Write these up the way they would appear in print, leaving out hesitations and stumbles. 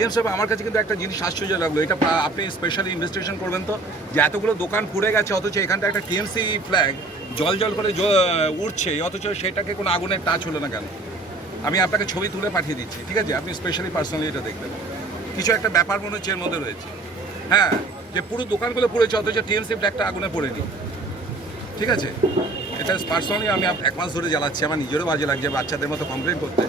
DM সাহেব আমার কাছে কিন্তু একটা জিনিস আশ্চর্য লাগলো, এটা আপনি স্পেশালি ইনভেস্টিগেশন করবেন তো, যে এতগুলো দোকান পুড়ে গেছে অথচ এখানটা একটা টিএমসি ফ্ল্যাগ জল জল করে উঠছে, অথচ সেটাকে কোনো আগুনের টাচ হলো না কেন? আমি আপনাকে ছবি তুলে পাঠিয়ে দিচ্ছি, ঠিক আছে? আপনি স্পেশালি পার্সোনালি এটা দেখবেন, কিছু একটা ব্যাপার মনে হচ্ছে এর মধ্যে রয়েছে। হ্যাঁ, যে পুরো দোকানগুলো পড়েছে অথচ টিএমসি ফ্ল্যাগটা আগুনে পড়েনি, ঠিক আছে? এটা পার্সোনালি আমি 1 মাস ধরে জ্বালাচ্ছি, আমার নিজেরও বাজে লাগছে বাচ্চাদের মতো কমপ্লেন করতে।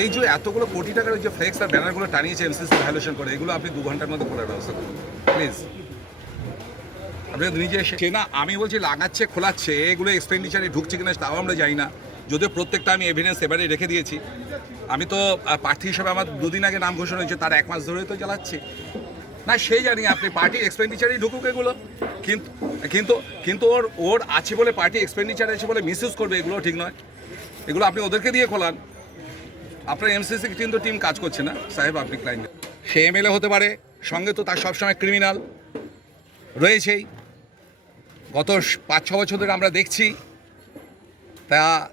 এই যে এতগুলো কোটি টাকার যে ফ্লেক্স আর ব্যানারগুলো টানিয়েছে এমসিসি ভ্যালুয়েশন করে, এগুলো আপনি 2 ঘন্টার মধ্যে করার ব্যবস্থা করুন প্লিজ। আপনি নিজে এসে না, আমি বলছি লাগাচ্ছে খোলাচ্ছে, এগুলো এক্সপেন্ডিচারে ঢুকছে কিনা তাও আমরা জানি না, যদিও প্রত্যেকটা আমি এভিডেন্স এবারে রেখে দিয়েছি। আমি তো প্রার্থী হিসাবে আমার 2 দিন আগে নাম ঘোষণা হয়েছে, তার 1 মাস ধরেই তো চালাচ্ছে না, সেই জানি আপনি পার্টির এক্সপেন্ডিচারেই ঢুকুক এগুলো, কিন্তু কিন্তু কিন্তু ওর আছে বলে পার্টি এক্সপেন্ডিচার আছে বলে মিসইউজ করবে, এগুলো ঠিক নয়। এগুলো আপনি ওদেরকে দিয়ে খোলান। আপনার এমসিসি কিন্তু টিম কাজ করছে না সাহেব, আপনি ক্লায়েন্ট, সে এমএলএ হতে পারে, সঙ্গে তো তার সবসময় ক্রিমিনাল রয়েছেই, গত 5-6 বছর ধরে আমরা দেখছি।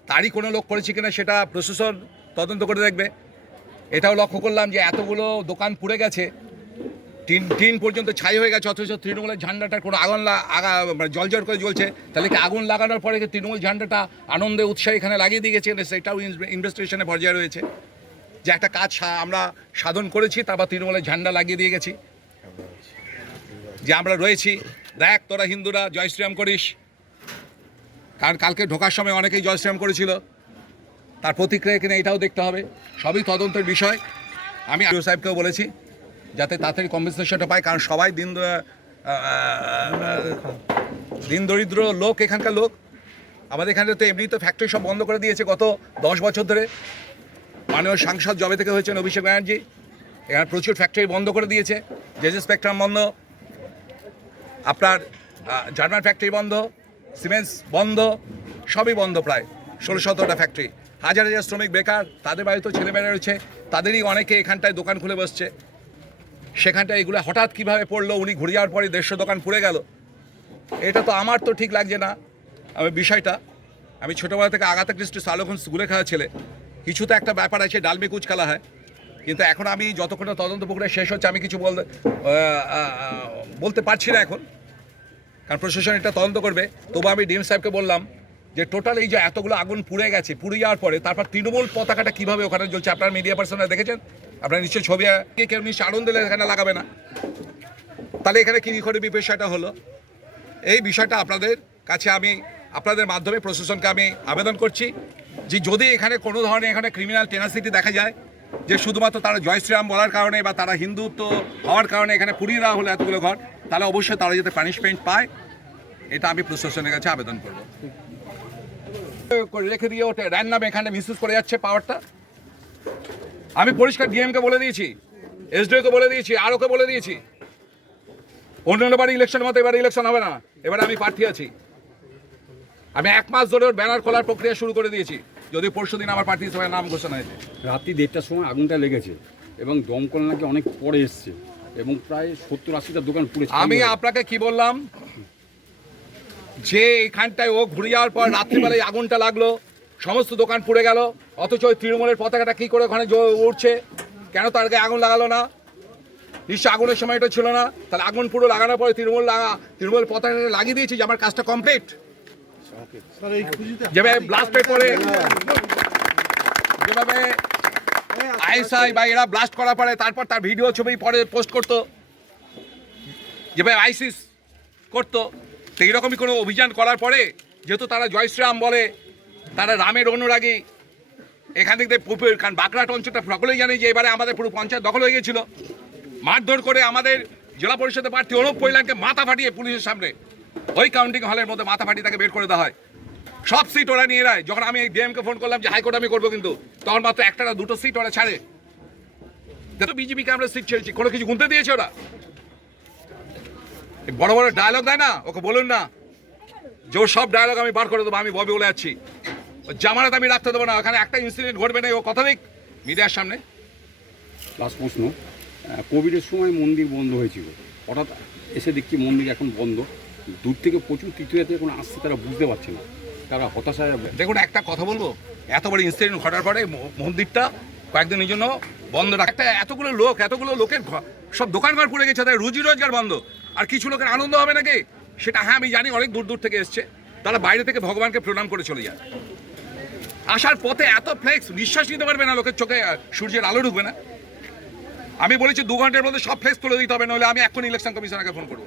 তারই কোনো লোক করেছে কিনা সেটা প্রশাসন তদন্ত করে দেখবে। এটাও লক্ষ্য করলাম যে এতগুলো দোকান পুড়ে গেছে, টিন পর্যন্ত ছাই হয়ে গেছে, অথচ তৃণমূলের ঝান্ডাটার কোনো আগুন জলজল করে জ্বলছে। তাহলে কি আগুন লাগানোর পরে তৃণমূল ঝান্ডাটা আনন্দে উৎসাহে এখানে লাগিয়ে দিয়ে গেছে? সেটাও ইনভেস্টিগেশনে পর্যায়ে রয়েছে, যে একটা কাজ আমরা সাধন করেছি, তারপর তৃণমূলের ঝান্ডা লাগিয়ে দিয়ে গেছি, যে আমরা রয়েছি, দেখ তোরা হিন্দুরা জয় শ্রীরাম করিস। কারণ কালকে ঢোকার সময় অনেকেই জয় শ্রীরাম করেছিল, তার প্রতিক্রিয়া কিনা এটাও দেখতে হবে, সবই তদন্তের বিষয়। আমি আরও সাহেবকেও বলেছি যাতে তাড়াতাড়ি কম্পেনসেশনটা পায়, কারণ সবাই দিন দরিদ্র লোক, এখানকার লোক। আমাদের এখানে তো এমনি তো ফ্যাক্টরি সব বন্ধ করে দিয়েছে গত 10 বছর ধরে, মাননীয় সাংসদ জবে থেকে হয়েছেন অভিষেক ব্যানার্জি, এখানে প্রচুর ফ্যাক্টরি বন্ধ করে দিয়েছে, জেজে স্পেকট্রাম বন্ধ, আপনার জার্মান ফ্যাক্টরি বন্ধ, সিমেন্টস বন্ধ, সবই বন্ধ, প্রায় 16-17টা ফ্যাক্টরি। হাজার হাজার শ্রমিক বেকার, তাদের বাড়িতেও ছেলেমেয়েরা রয়েছে, তাদেরই অনেকে এখানটায় দোকান খুলে বসছে। সেখানটায় এগুলো হঠাৎ কীভাবে পড়লো, উনি ঘুরে যাওয়ার পরে 150 দোকান পুড়ে গেল, এটা তো আমার তো ঠিক লাগছে না। আমি বিষয়টা, আমি ছোটোবেলা থেকে আগাথা ক্রিস্টি সালোখন স্কুলে খাওয়া ছেলে, কিছু তো একটা ব্যাপার আছে, ডালমে কুচ খেলা হয়। কিন্তু এখন আমি যতক্ষণ তদন্ত প্রক্রিয়া শেষ হচ্ছে আমি কিছু বলতে পারছি না এখন, কারণ প্রশাসন এটা তদন্ত করবে। তবু আমি ডিএম সাহেবকে বললাম যে টোটাল এই যে এতগুলো আগুন পুড়ে গেছে, পুড়ে যাওয়ার পরে তারপর তৃণমূল পতাকাটা কীভাবে ওখানে জ্বলছে, আপনার মিডিয়া পার্সনরা দেখেছেন, আপনারা নিশ্চয়ই ছবি, কেউ নিশ্চয়ই আনন্দ দিলে এখানে লাগাবে না, তাহলে এখানে কী করে বিষয়টা হলো? এই বিষয়টা আপনাদের কাছে আমি আপনাদের মাধ্যমে প্রশাসনকে আমি আবেদন করছি যে যদি এখানে কোনো ধরনের এখানে ক্রিমিনাল টেনাসিটি দেখা যায়, যে শুধুমাত্র তারা জয় শ্রীরাম বলার কারণে বা তারা হিন্দুত্ব হওয়ার কারণে এখানে পুড়িয়ে দেওয়া হলো এতগুলো ঘর, তাহলে অবশ্যই তারা যাতে পানিশমেন্ট পায়, এটা আমি প্রশাসনের কাছে আবেদন করব। রেখে দিয়ে ওঠে র্যান্ডাম এখানে মিসইউজ করে যাচ্ছে পাওয়ারটা। আমি পরিষ্কার ডিএমকে বলে দিয়েছি, এসডিওকে বলে দিয়েছি, আরওকে বলে দিয়েছি, অন্যবার ইলেকশনের মতো এবার ইলেকশন হবে না, এবার আমি প্রার্থী আছি। আমি 1 মাস ধরে ওর ব্যানার খোলার প্রক্রিয়া শুরু করে দিয়েছি, যদি পরশুদিন আমার প্রার্থী হিসেবে নাম ঘোষণা হয়েছে। রাত্রি 1:30টার সময় আগুনটা লেগেছে এবং দমকল নাকি অনেক পরে এসছে এবং প্রায় 70-80টা দোকান পুড়েছে। আমি আপনাকে কি বললাম, যে এখানটায় ও ঘুরে যাওয়ার পর রাত্রিবেলায় আগুনটা লাগলো, সমস্ত দোকান পুড়ে গেল, অথচ ওই তৃণমূলের পতাকাটা কী করে ওখানে উঠছে, কেন তার গায়ে আগুন লাগালো না? নিশ্চয় আগুনের সময় এটা ছিল না, তাহলে আগুন পুরো লাগানোর পরে তৃণমূল পতাকাটা লাগিয়ে দিয়েছি যে আমার কাজটা কমপ্লিট। যেভাবে ব্লাস্ট পেপারে, যেভাবে আইএসআই বা এরা ব্লাস্ট করার পরে তারপর তার ভিডিও ছবি পরে পোস্ট করতো, যেভাবে আইসিস করতো, তো এইরকমই কোনো অভিযান করার পরে, যেহেতু তারা জয় শ্রীরাম বলে, তারা রামের অনুরাগী, এখান থেকে কারণ বাঁকড়াট অঞ্চলটা সকলেই জানে যে এবারে আমাদের পুরো পঞ্চায়েত দখল হয়ে গেছিলো, মারধর করে আমাদের জেলা পরিষদের প্রার্থী অনুপ পৈলানকে মাথা ফাটিয়ে পুলিশের সামনে ওই কাউন্টিং হলের মধ্যে মাথা ফাটিয়ে তাকে বের করে দেওয়া হয়। সব সিট ওরা নিয়ে নেয়। যখন আমি ডিএমকে ফোন করলাম যে হাইকোর্ট আমি করবো, কিন্তু তখন মাত্র 1-2 সিট ওরা ছাড়ে। যেহেতু বিজেপিকে আমরা সিট ছেড়েছি, কোনো কিছু গুনতে দিয়েছে ওরা? বড় বড় ডায়লগ দেয় না, ওকে বলুন না যে ওর সব ডায়লগ আমি বার করে দেবো, আমি ববি বলে যাচ্ছি, জামানত আমি রাখতে দেবো না, ওখানে একটা ইনসিডেন্ট ঘটবে না, ও কথা দিক মিডিয়ার সামনে। লাস্ট প্রশ্ন, কোভিডের সময় মন্দির বন্ধ হয়েছিল, হঠাৎ এসে দেখছি মন্দির এখন বন্ধ, দূর থেকে প্রচুর তীর্থযাত্রী এখন আসছে, তারা বুঝতে পারছে না, তারা হতাশায়। দেখুন একটা কথা বলবো, এত বড় ইনসিডেন্ট ঘটার পরে মন্দিরটা কয়েকদিনের জন্য বন্ধ রাখতে এতগুলো লোকের সব দোকানঘর পুড়ে গেছে, তাদের রুজি রোজগার বন্ধ, আর কিছু লোকের আনন্দ হবে নাকি সেটা? হ্যাঁ, আমি জানি অনেক দূর দূর থেকে এসছে, তারা বাইরে থেকে ভগবানকে প্রণাম করে চলে যায়। আসার পথে এত ফ্লেক্স, নিঃশ্বাস নিতে পারবে না, লোকের চোখে সূর্যের আলো ঢুকবে না। আমি বলেছি 2 ঘন্টার মধ্যে সব ফ্লেক্স তুলে দিতে হবে, নাহলে আমি এখন ইলেকশন কমিশনারকে ফোন করবো।